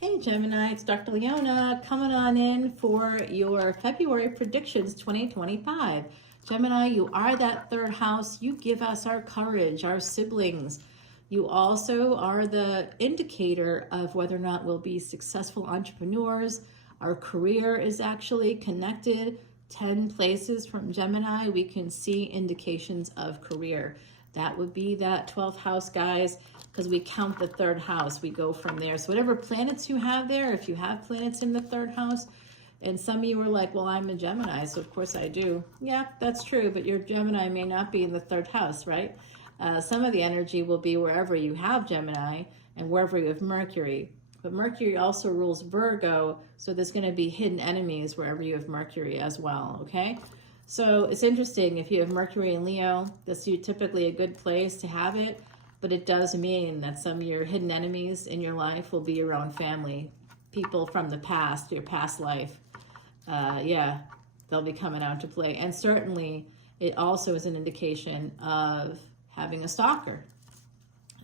Hey Gemini, it's Dr. Leona coming on in for your February predictions 2025. Gemini, you are that third house. You give us our courage, our siblings. You also are the indicator of whether or not we'll be successful entrepreneurs. Our career is actually connected 10 places from Gemini. We can see indications of career. That would be that 12th house, guys, because we count the third house. We go from there. So whatever planets you have there, if you have planets in the third house, and some of you were like, well, I'm a Gemini, so of course I do. Yeah, that's true, but your Gemini may not be in the third house, right? Some of the energy will be wherever you have Gemini and wherever you have Mercury. But Mercury also rules Virgo, so there's going to be hidden enemies wherever you have Mercury as well, okay? So it's interesting, if you have Mercury in Leo, that's typically a good place to have it, but it does mean that some of your hidden enemies in your life will be your own family, people from the past, your past life. Yeah, they'll be coming out to play. And certainly it also is an indication of having a stalker.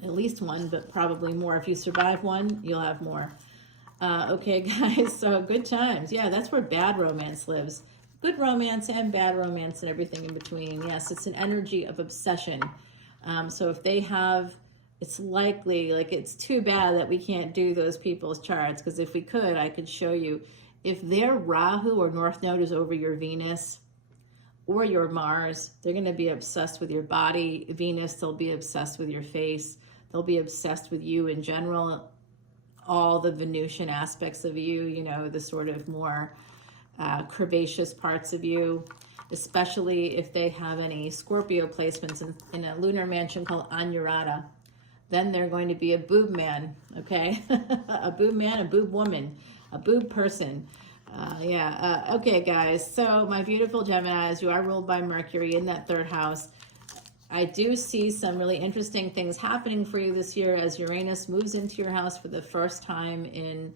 At least one, but probably more. If you survive one, you'll have more. Okay, guys, so good times. Yeah, that's where bad romance lives. Good romance and bad romance and everything in between. Yes, it's an energy of obsession. So if they have, it's likely, like, it's too bad that we can't do those people's charts, because if we could, I could show you. If their Rahu or North Node is over your Venus or your Mars, they're going to be obsessed with your body. Venus, they'll be obsessed with your face. They'll be obsessed with you in general, all the Venusian aspects of you, you know, the sort of more curvaceous parts of you, especially if they have any Scorpio placements in a lunar mansion called Anurata. Then they're going to be a boob man, okay? A boob man, a boob woman, a boob person. Okay, guys. So my beautiful Geminis, you are ruled by Mercury in that third house. I do see some really interesting things happening for you this year as Uranus moves into your house for the first time in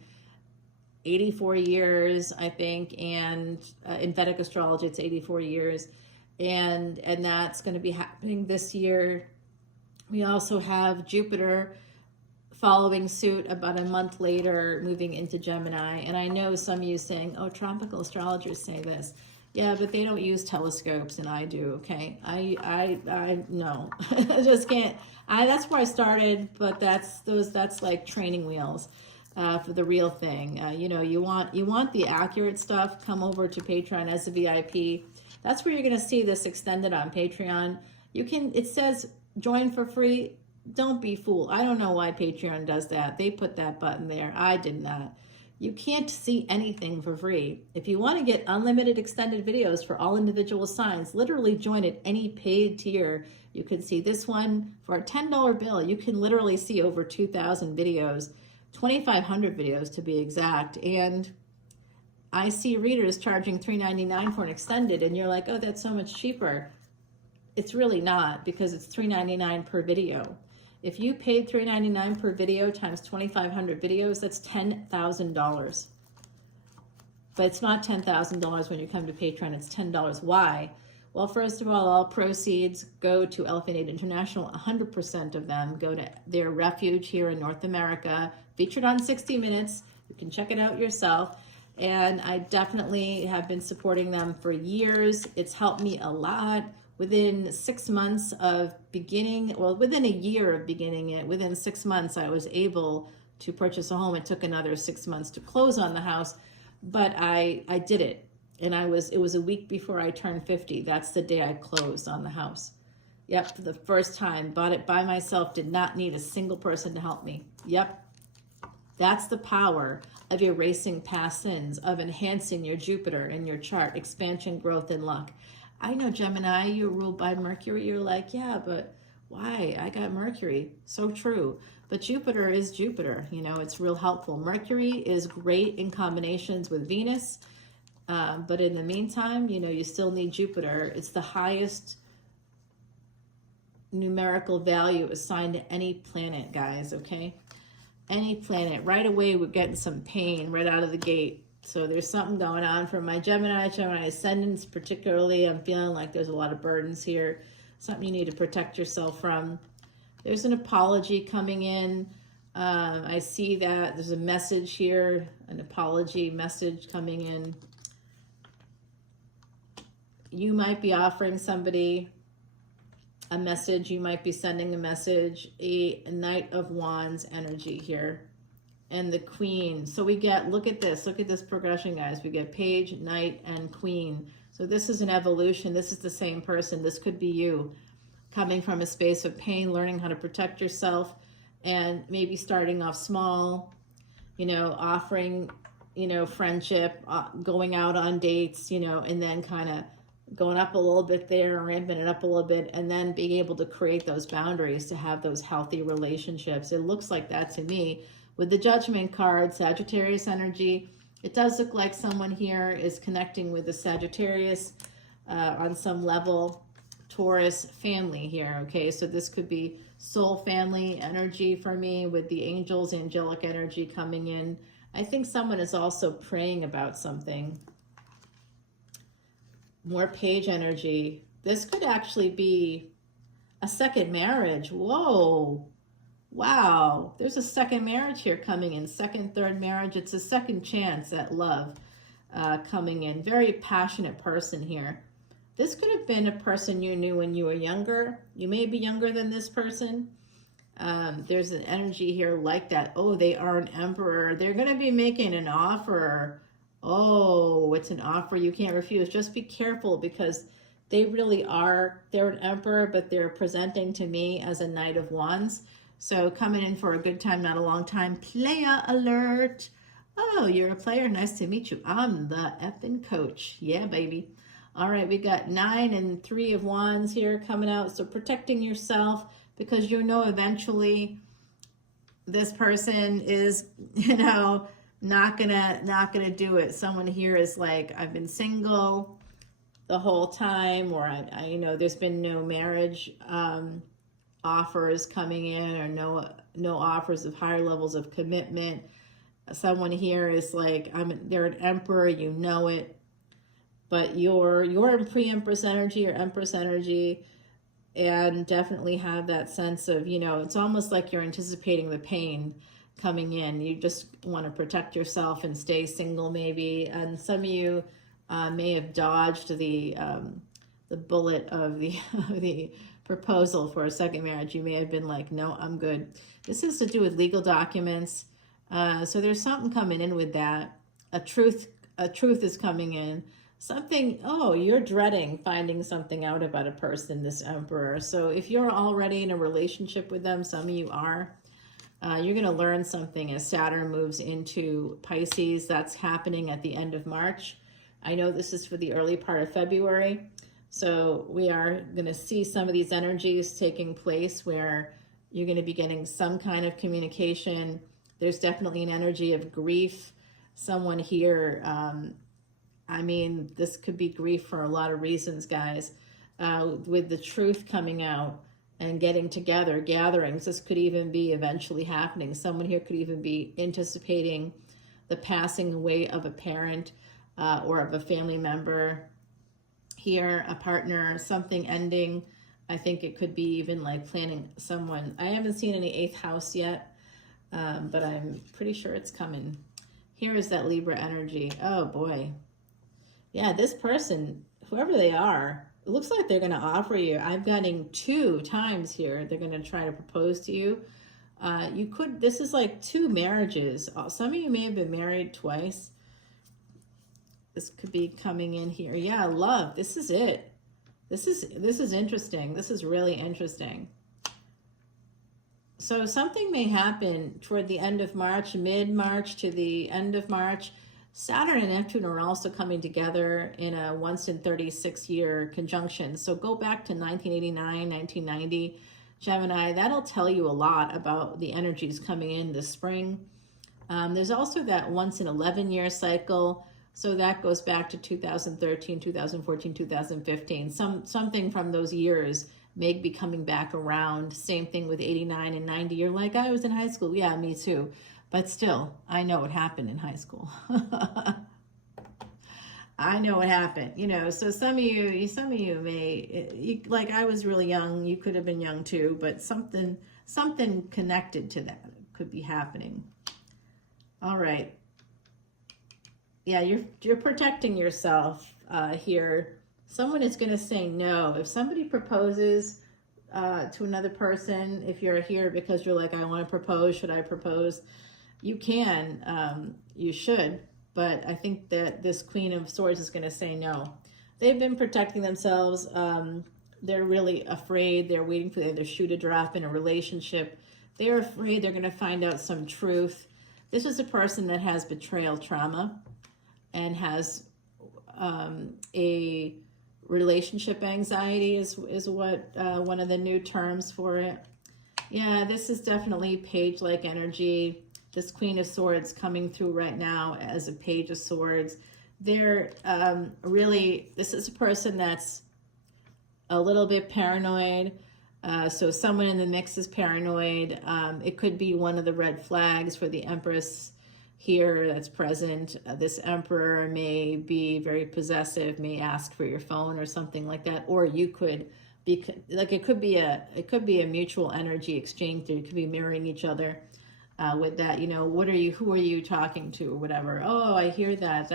84 years, I think, and in Vedic Astrology, it's 84 years, and that's going to be happening this year. We also have Jupiter following suit about a month later, moving into Gemini, and I know some of you saying, oh, tropical astrologers say this. Yeah, but they don't use telescopes, and I do, okay? I no, I just can't. That's where I started, but that's like training wheels. For the real thing. You know, you want the accurate stuff, come over to Patreon as a VIP. That's where you're going to see this extended on Patreon. It says join for free. Don't be fooled. I don't know why Patreon does that. They put that button there. I did not. You can't see anything for free. If you want to get unlimited extended videos for all individual signs, literally join at any paid tier. You can see this one for a $10 bill. You can literally see over 2,000 videos. 2,500 videos to be exact, and I see readers charging $3.99 for an extended, and you're like, oh, that's so much cheaper. It's really not, because it's $3.99 per video. If you paid $3.99 per video times 2,500 videos, that's $10,000. But it's not $10,000 when you come to Patreon, it's $10. Why? Well, first of all proceeds go to Elephant Aid International. 100% of them go to their refuge here in North America, featured on 60 Minutes. You can check it out yourself. And I definitely have been supporting them for years. It's helped me a lot. Within 6 months of beginning, well, within a year of beginning it, within 6 months, I was able to purchase a home. It took another 6 months to close on the house, but I did it. And it was a week before I turned 50. That's the day I closed on the house. Yep, for the first time, bought it by myself, did not need a single person to help me. Yep, that's the power of erasing past sins, of enhancing your Jupiter in your chart, expansion, growth, and luck. I know, Gemini, you're ruled by Mercury. You're like, yeah, but why? I got Mercury. So true. But Jupiter is Jupiter. You know, it's real helpful. Mercury is great in combinations with Venus. But in the meantime, you know, you still need Jupiter. It's the highest numerical value assigned to any planet, guys, okay? Any planet. Right away, we're getting some pain right out of the gate. So there's something going on for my Gemini Ascendants particularly. I'm feeling like there's a lot of burdens here. Something you need to protect yourself from. There's an apology coming in. I see that there's a message here, an apology message coming in. You might be offering somebody a message. You might be sending a message. A Knight of Wands energy here. And the Queen. So we get, look at this progression, guys. We get Page, Knight, and Queen. So this is an evolution. This is the same person. This could be you coming from a space of pain, learning how to protect yourself, and maybe starting off small, you know, offering, you know, friendship, going out on dates, you know, and then kind of going up a little bit there, ramping it up a little bit, and then being able to create those boundaries to have those healthy relationships. It looks like that to me. With the Judgment card, Sagittarius energy, it does look like someone here is connecting with the Sagittarius on some level. Taurus family here, okay? So this could be soul family energy for me with the angels, angelic energy coming in. I think someone is also praying about something. More Page energy. This could actually be a second marriage. Whoa. Wow. There's a second marriage here coming in. Second, third marriage. It's a second chance at love coming in. Very passionate person here. This could have been a person you knew when you were younger. You may be younger than this person. There's an energy here like that. Oh, they are an emperor. They're going to be making an offer. Oh, it's an offer you can't refuse. Just be careful because they really are. They're an emperor, but they're presenting to me as a Knight of Wands. So coming in for a good time, not a long time. Player alert. Oh, you're a player. Nice to meet you. I'm the effing coach. Yeah, baby. All right, we got 9 and 3 of Wands here coming out. So protecting yourself because you know eventually this person is, you know, not gonna do it. Someone here is like, I've been single the whole time, or I you know, there's been no marriage offers coming in, or no offers of higher levels of commitment. Someone here is like, they're an emperor, you know it. But you're in pre-empress energy or empress energy, and definitely have that sense of, you know, it's almost like you're anticipating the pain coming in. You just want to protect yourself and stay single maybe. And some of you may have dodged the bullet of the proposal for a second marriage. You may have been like, no, I'm good. This is to do with legal documents. So there's something coming in with that. A truth is coming in. Something, oh, you're dreading finding something out about a person, this emperor. So if you're already in a relationship with them, some of you are, you're going to learn something as Saturn moves into Pisces. That's happening at the end of March. I know this is for the early part of February. So we are going to see some of these energies taking place where you're going to be getting some kind of communication. There's definitely an energy of grief. Someone here, I mean, this could be grief for a lot of reasons, guys. With the truth coming out and getting together, gatherings, this could even be eventually happening. Someone here could even be anticipating the passing away of a parent or of a family member. Here, a partner, something ending. I think it could be even like planning someone. I haven't seen any 8th house yet, but I'm pretty sure it's coming. Here is that Libra energy. Oh, boy. Yeah, this person, whoever they are, it looks like they're going to offer you. I'm getting 2 times here. They're going to try to propose to you. This is like 2 marriages. Some of you may have been married twice. This could be coming in here. Yeah, love. This is it. This is interesting. This is really interesting. So something may happen toward the end of March, mid-March to the end of March. Saturn and Neptune are also coming together in a once in 36-year conjunction. So go back to 1989, 1990, Gemini. That'll tell you a lot about the energies coming in this spring. There's also that once in 11-year cycle. So that goes back to 2013, 2014, 2015. Something from those years may be coming back around. Same thing with 89 and 90. You're like, I was in high school. Yeah, me too. But still, I know what happened in high school. I know what happened. You know, so some of you may, like I was really young. You could have been young too, but something connected to that. could be happening. All right. Yeah, you're protecting yourself here. Someone is going to say no. If somebody proposes to another person, if you're here because you're like, I want to propose, should I propose? You can, you should, but I think that this Queen of Swords is going to say no. They've been protecting themselves. They're really afraid. They're waiting for the shoe to drop in a relationship. They're afraid they're going to find out some truth. This is a person that has betrayal trauma and has a relationship anxiety is what one of the new terms for it. Yeah, this is definitely page-like energy. This Queen of Swords coming through right now as a Page of Swords. They're really, this is a person that's a little bit paranoid. So someone in the mix is paranoid. It could be one of the red flags for the Empress here that's present. This Emperor may be very possessive, may ask for your phone or something like that. Or you could be like, it could be a mutual energy exchange. You could be mirroring each other with that. You know, who are you talking to or whatever? Oh, I hear that.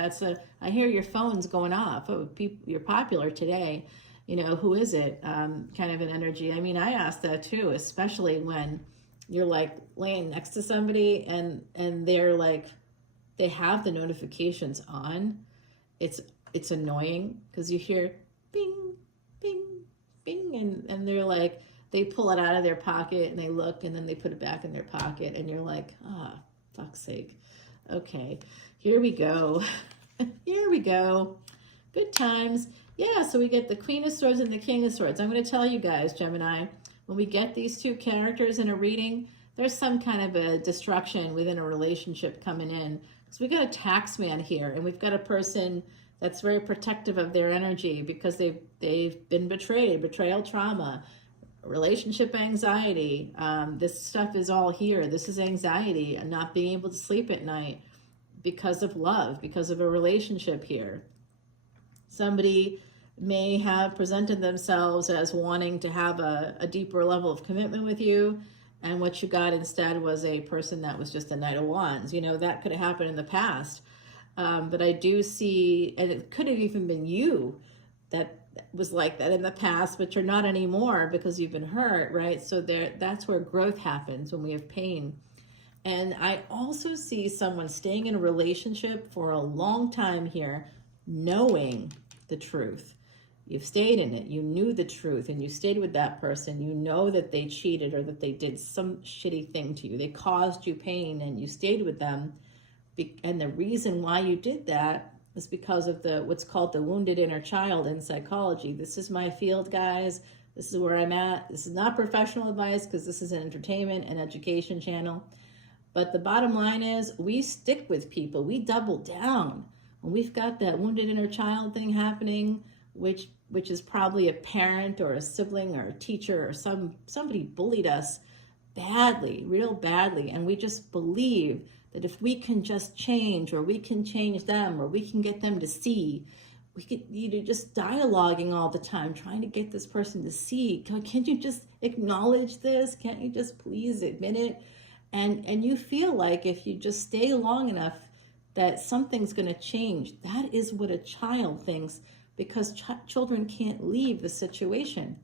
I hear your phone's going off. Oh, you're popular today. You know, who is it? Kind of an energy. I mean, I ask that too, especially when you're like laying next to somebody and they're like, they have the notifications on. It's annoying because you hear bing, bing, bing, and they're like, they pull it out of their pocket and they look and then they put it back in their pocket and you're like, fuck's sake. Okay, here we go. Here we go. Good times. Yeah, so we get the Queen of Swords and the King of Swords. I'm going to tell you guys, Gemini, when we get these two characters in a reading, there's some kind of a destruction within a relationship coming in. Because we got a tax man here, and we've got a person that's very protective of their energy because they've been betrayed, betrayal trauma, relationship anxiety. This stuff is all here. This is anxiety and not being able to sleep at night because of love, because of a relationship here. Somebody may have presented themselves as wanting to have a deeper level of commitment with you, and what you got instead was a person that was just a Knight of Wands. You know, that could have happened in the past. But I do see, and it could have even been you that was like that in the past, but you're not anymore because you've been hurt, right? So that's where growth happens, when we have pain. And I also see someone staying in a relationship for a long time here, knowing the truth. You've stayed in it. You knew the truth and you stayed with that person. You know that they cheated or that they did some shitty thing to you. They caused you pain and you stayed with them. And the reason why you did that is because of what's called the wounded inner child in psychology. This is my field, guys. This is where I'm at. This is not professional advice because this is an entertainment and education channel. But the bottom line is we stick with people. We double down. When we've got that wounded inner child thing happening, which is probably a parent or a sibling or a teacher or somebody bullied us badly, real badly, and we just believe that if we can just change, or we can change them, or we can get them to see, we could, just dialoguing all the time, trying to get this person to see. Can't you just acknowledge this? Can't you just please admit it? And you feel like if you just stay long enough, that something's going to change. That is what a child thinks, because children can't leave the situation.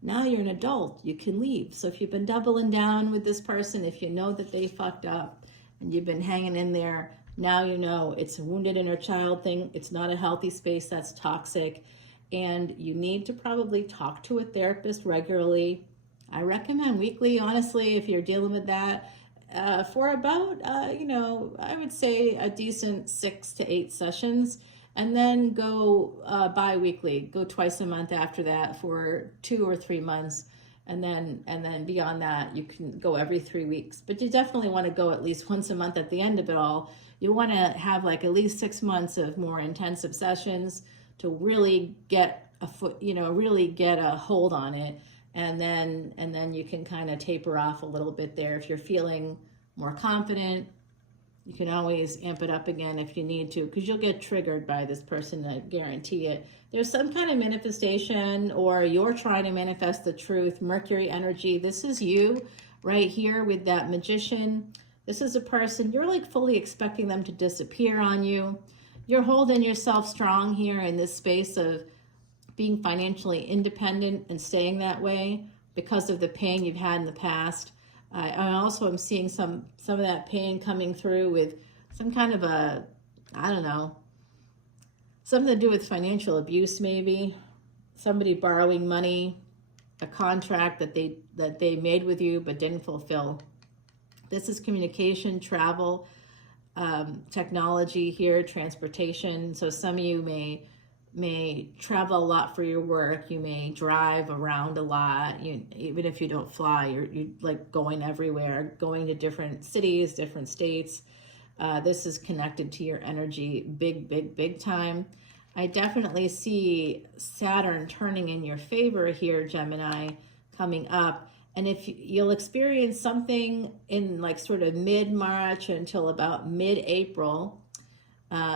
Now you're an adult, you can leave. So if you've been doubling down with this person, if you know that they fucked up and you've been hanging in there, now you know it's a wounded inner child thing. It's not a healthy space, that's toxic. And you need to probably talk to a therapist regularly. I recommend weekly, honestly, if you're dealing with that. For about, I would say a decent 6 to 8 sessions, and then go bi-weekly, go twice a month after that for 2 or 3 months. And then beyond that, you can go every 3 weeks, but you definitely want to go at least once a month at the end of it all. You want to have like at least 6 months of more intensive sessions to really get really get a hold on it. And then you can kind of taper off a little bit there. If you're feeling more confident, you can always amp it up again if you need to, because you'll get triggered by this person, I guarantee it. There's some kind of manifestation, or you're trying to manifest the truth. Mercury energy, this is you right here with that Magician. This is a person, you're like fully expecting them to disappear on you. You're holding yourself strong here in this space of being financially independent and staying that way because of the pain you've had in the past. I also am seeing some of that pain coming through with some kind of a, I don't know, something to do with financial abuse maybe. Somebody borrowing money, a contract that they made with you but didn't fulfill. This is communication, travel, technology here, transportation. So some of you may travel a lot for your work. You may drive around a lot. Even if you don't fly, you're like going everywhere, going to different cities, different states. This is connected to your energy big time. I definitely see Saturn turning in your favor here, Gemini, coming up. And if you'll experience something in like sort of mid-March until about mid-April,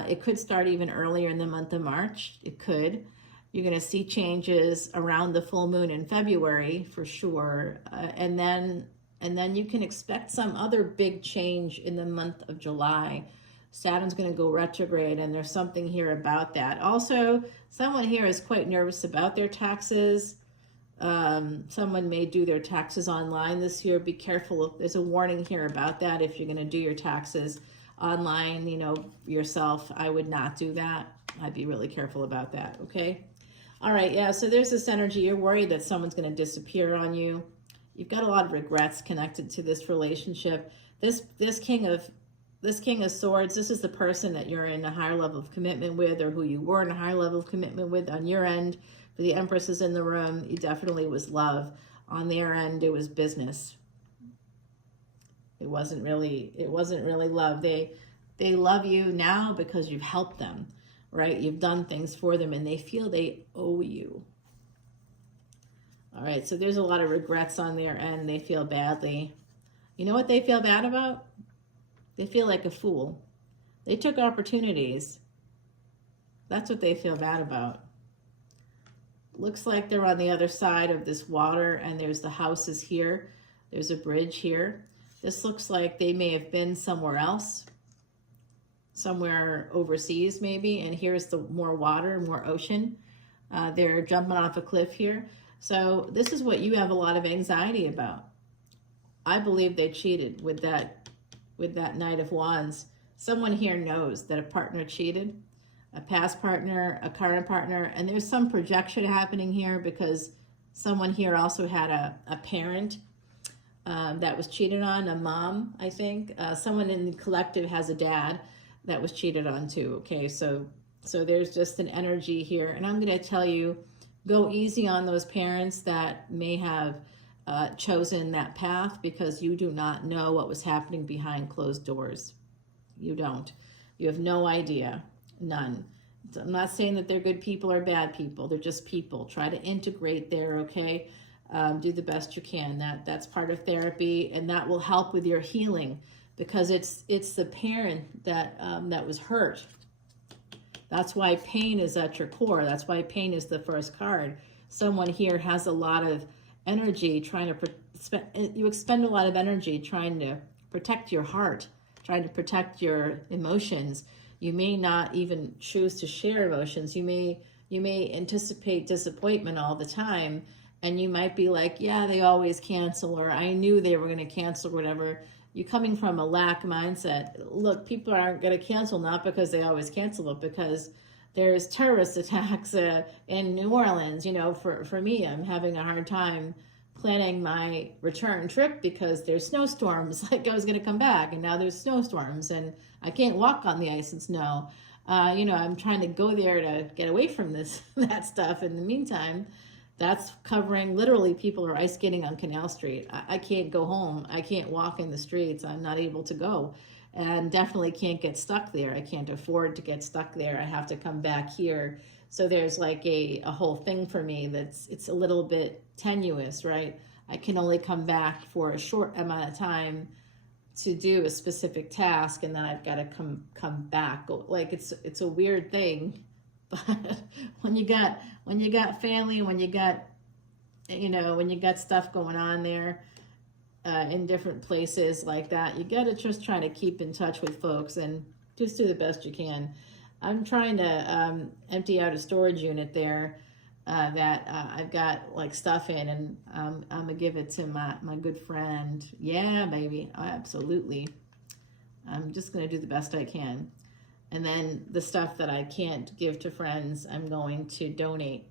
it could start even earlier in the month of March. It could. You're going to see changes around the full moon in February for sure. And then you can expect some other big change in the month of July. Saturn's going to go retrograde, and there's something here about that. Also, someone here is quite nervous about their taxes. Someone may do their taxes online this year. Be careful. There's a warning here about that. If you're going to do your taxes online, yourself, I would not do that. I'd be really careful about that. Okay. All right. Yeah. So there's this energy. You're worried that someone's going to disappear on you. You've got a lot of regrets connected to this relationship. This King of Swords, this is the person that you're in a higher level of commitment with, or who you were in a higher level of commitment with on your end. For the Empress is in the room, it definitely was love. On their end, it was business. It wasn't really love. They love you now because you've helped them, right? You've done things for them, and they feel they owe you. All right, so there's a lot of regrets on their end. They feel badly. You know what they feel bad about? They feel like a fool. They took opportunities. That's what they feel bad about. Looks like they're on the other side of this water, and there's the houses here. There's a bridge here. This looks like they may have been somewhere else, somewhere overseas maybe, and here's the more water, more ocean. They're jumping off a cliff here. So this is what you have a lot of anxiety about. I believe they cheated with that Knight of Wands. Someone here knows that a partner cheated, a past partner, a current partner, and there's some projection happening here because someone here also had a parent that was cheated on, a mom, I think. Someone in the collective has a dad that was cheated on too, okay? So there's just an energy here, and I'm going to tell you, go easy on those parents that may have chosen that path, because you do not know what was happening behind closed doors. You don't. You have no idea. None. I'm not saying that they're good people or bad people. They're just people. Try to integrate there, okay? Do the best you can. That's part of therapy, and that will help with your healing, because it's the parent that was hurt. That's why pain is at your core. That's why pain is the first card. Someone here has a lot of energy trying to you expend a lot of energy trying to protect your heart, trying to protect your emotions. You may not even choose to share emotions. You may anticipate disappointment all the time, and you might be like, yeah, they always cancel, or I knew they were going to cancel, whatever. You're coming from a lack mindset. Look, people aren't going to cancel, not because they always cancel, but because there's terrorist attacks in New Orleans. For me, I'm having a hard time planning my return trip because there's snowstorms. Like, I was going to come back, and now there's snowstorms, and I can't walk on the ice and snow. I'm trying to go there to get away from that stuff. In the meantime, that's covering, literally, people are ice skating on Canal Street. I can't go home. I can't walk in the streets. I'm not able to go, and definitely can't get stuck there. I can't afford to get stuck there. I have to come back here. So there's like a whole thing for me it's a little bit tenuous, right? I can only come back for a short amount of time to do a specific task, and then I've got to come back. Like, it's a weird thing. But when you got family, when you got stuff going on there, in different places like that. You got to just try to keep in touch with folks and just do the best you can. I'm trying to empty out a storage unit there that I've got like stuff in, and I'm gonna give it to my good friend. Yeah, baby, absolutely. I'm just gonna do the best I can. And then the stuff that I can't give to friends, I'm going to donate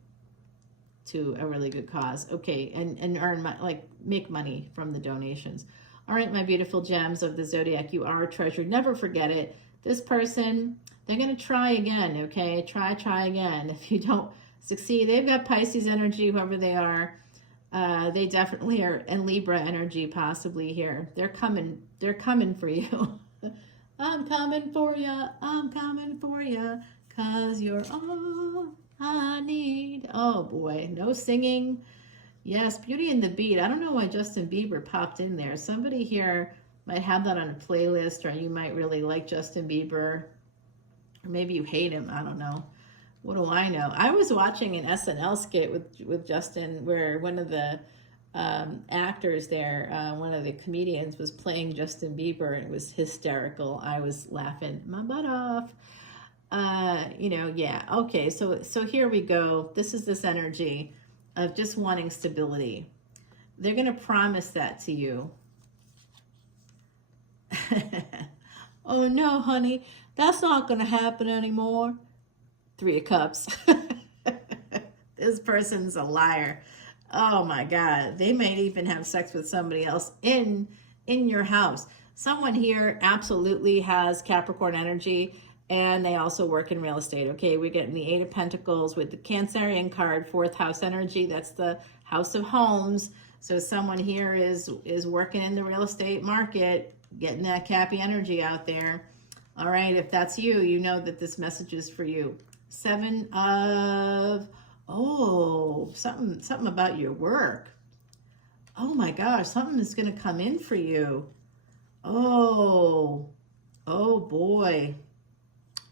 to a really good cause. Okay, and earn make money from the donations. All right, my beautiful gems of the zodiac, you are a treasure. Never forget it. This person, they're going to try again, okay? Try again. If you don't succeed, they've got Pisces energy, whoever they are. They definitely are, and Libra energy possibly here. They're coming for you. I'm coming for you. I'm coming for you, 'cause you're all I need. Oh boy, no singing. Yes, Beauty and the Beat. I don't know why Justin Bieber popped in there. Somebody here might have that on a playlist, or you might really like Justin Bieber, or maybe you hate him. I don't know. What do I know? I was watching an SNL skit with Justin, where one of the actors there, one of the comedians, was playing Justin Bieber, and it was hysterical. I was laughing my butt off. Yeah. Okay, so here we go. This is this energy of just wanting stability. They're going to promise that to you. Oh no, honey, that's not going to happen anymore. 3 of Cups. This person's a liar. Oh my God. They might even have sex with somebody else in your house. Someone here absolutely has Capricorn energy, and they also work in real estate. Okay, we're getting the 8 of Pentacles with the Cancerian card, 4th house energy. That's the house of homes. So someone here is working in the real estate market, getting that Cappy energy out there. All right, if that's you, you know that this message is for you. 7 of, something about your work. Oh my gosh, something is going to come in for you. Oh boy.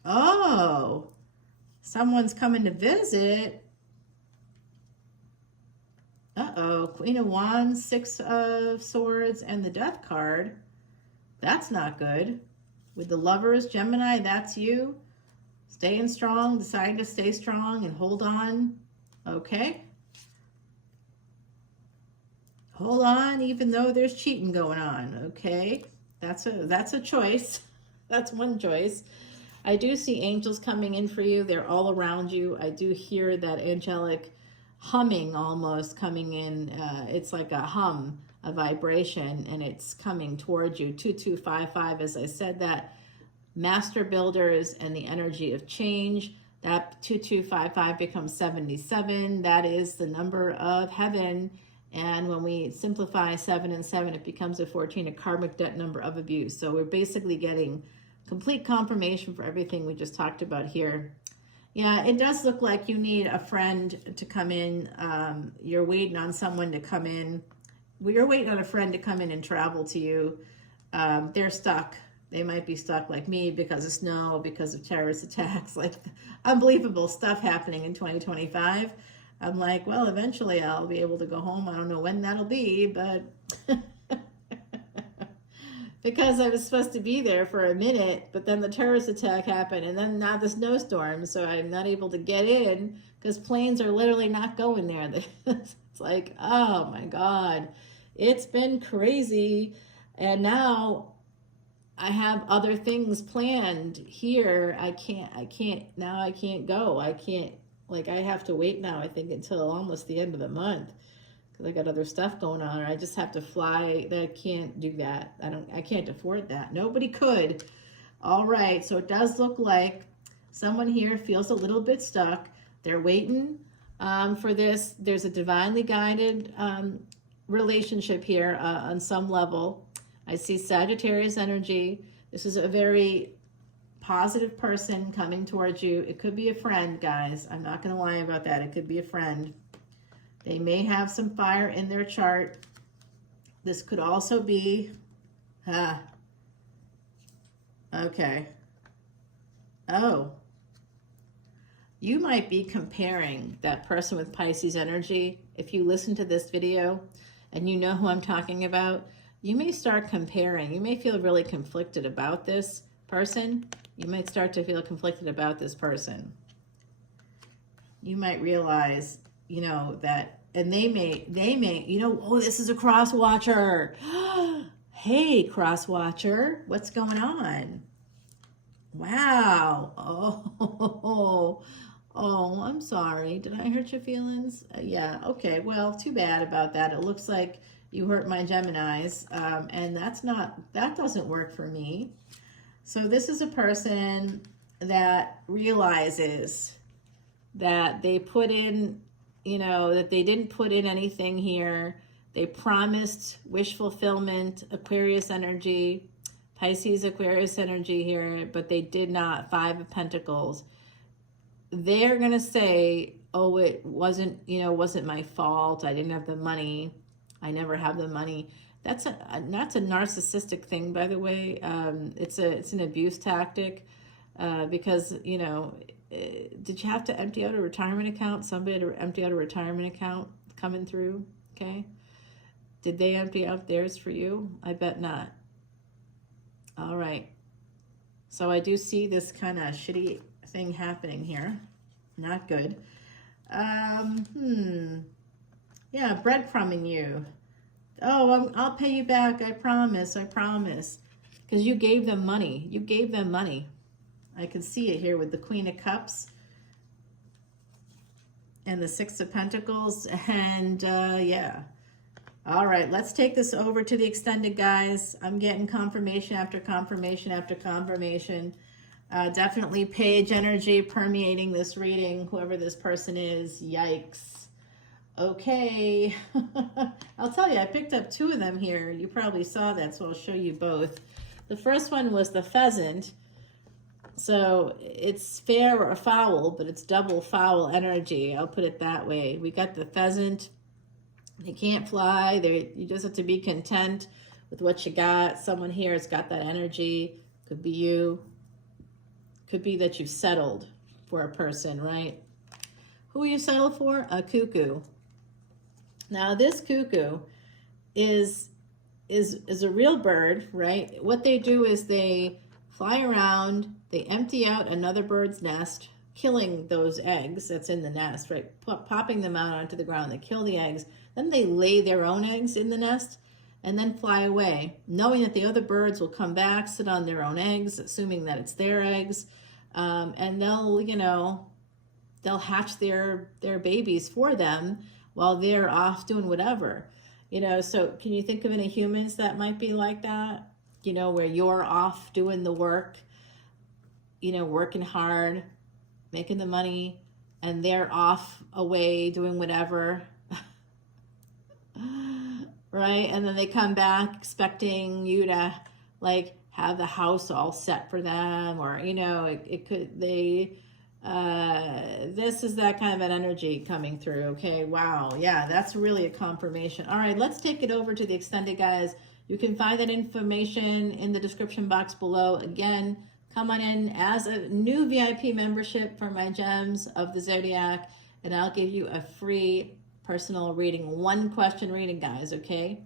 Oh, someone's coming to visit. Uh-oh, Queen of Wands, 6 of Swords, and the Death card. That's not good. With the Lovers, Gemini, that's you. Staying strong, deciding to stay strong and hold on. Okay. Hold on, even though there's cheating going on. Okay. That's a choice. That's one choice. I do see angels coming in for you. They're all around you. I do hear that angelic humming almost coming in. It's like a hum, a vibration, and it's coming towards you. 2255, as I said, that master builders and the energy of change. That 2255 becomes 77. That is the number of heaven. And when we simplify 7 and 7, it becomes a 14, a karmic debt number of abuse. So we're basically getting complete confirmation for everything we just talked about here. Yeah, it does look like you need a friend to come in. You're waiting on someone to come in. Well, you're waiting on a friend to come in and travel to you. They're stuck. They might be stuck like me because of snow, because of terrorist attacks, like unbelievable stuff happening in 2025. I'm like, well, eventually I'll be able to go home. I don't know when that'll be, but because I was supposed to be there for a minute, but then the terrorist attack happened, and then now the snowstorm, so I'm not able to get in because planes are literally not going there. It's like, oh my God, it's been crazy. And now I have other things planned here. I can't go. I have to wait now, I think, until almost the end of the month, because I got other stuff going on, or I just have to fly. I can't do that. I can't afford that. Nobody could. All right, so it does look like someone here feels a little bit stuck. They're waiting for this. There's a divinely guided relationship here on some level. I see Sagittarius energy. This is a very positive person coming towards you. It could be a friend, guys. I'm not going to lie about that. It could be a friend. They may have some fire in their chart. This could also be, okay. Oh, you might be comparing that person with Pisces energy. If you listen to this video and you know who I'm talking about, you may start comparing. You may feel really conflicted about this person. You might start to feel conflicted about this person. You might realize, you know, that, and they may, you know, oh, this is a cross watcher. Hey, cross watcher, what's going on? Wow. Oh, I'm sorry. Did I hurt your feelings? Yeah. Okay. Well, too bad about that. It looks like you hurt my Geminis, and that doesn't work for me. So this is a person that realizes that they put in, you know, that they didn't put in anything here. They promised wish fulfillment, Aquarius energy, Pisces, Aquarius energy here, but they did not. 5 of Pentacles. They're going to say, oh, it wasn't, you know, wasn't my fault. I didn't have the money. I never have the money. That's a narcissistic thing, by the way. It's an abuse tactic, because, you know, did you have to empty out a retirement account? Somebody to empty out a retirement account coming through, okay? Did they empty out theirs for you? I bet not. All right. So I do see this kind of shitty thing happening here. Not good. Yeah, breadcrumbing you. Oh, I'll pay you back. I promise. I promise. Because you gave them money. You gave them money. I can see it here with the Queen of Cups and the 6 of Pentacles. And yeah. All right, let's take this over to the extended, guys. I'm getting confirmation after confirmation after confirmation. Definitely page energy permeating this reading, whoever this person is. Yikes. Okay. I'll tell you, I picked up 2 of them here. You probably saw that, so I'll show you both. The first one was the pheasant. So it's fair or foul, but it's double foul energy. I'll put it that way. We got the pheasant. They can't fly. You just have to be content with what you got. Someone here has got that energy. Could be you. Could be that you've settled for a person, right? Who you settled for? A cuckoo. Now this cuckoo is a real bird, right? What they do is they fly around, they empty out another bird's nest, killing those eggs that's in the nest, right? Popping them out onto the ground. They kill the eggs. Then they lay their own eggs in the nest and then fly away, knowing that the other birds will come back, sit on their own eggs, assuming that it's their eggs, and they'll, you know, they'll hatch their babies for them while they're off doing whatever. You know, so can you think of any humans that might be like that? You know, where you're off doing the work, you know, working hard, making the money, and they're off away doing whatever. Right? And then they come back expecting you to like have the house all set for them, or, you know, this is that kind of an energy coming through. Okay. Wow. Yeah, that's really a confirmation. All right, let's take it over to the extended, guys. You can find that information in the description box below. Again, come on in as a new VIP membership for my Gems of the Zodiac, and I'll give you a free personal reading, 1 question reading, guys, okay?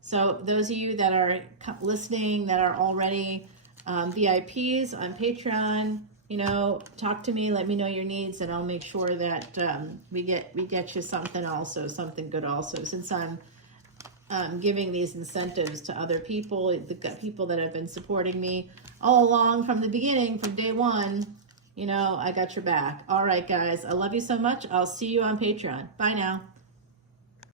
So those of you that are listening that are already VIPs on Patreon, you know, talk to me, let me know your needs, and I'll make sure that we get you something also, something good also, since I'm giving these incentives to other people, the people that have been supporting me all along from the beginning, from day 1. You know, I got your back. All right, guys. I love you so much. I'll see you on Patreon. Bye now.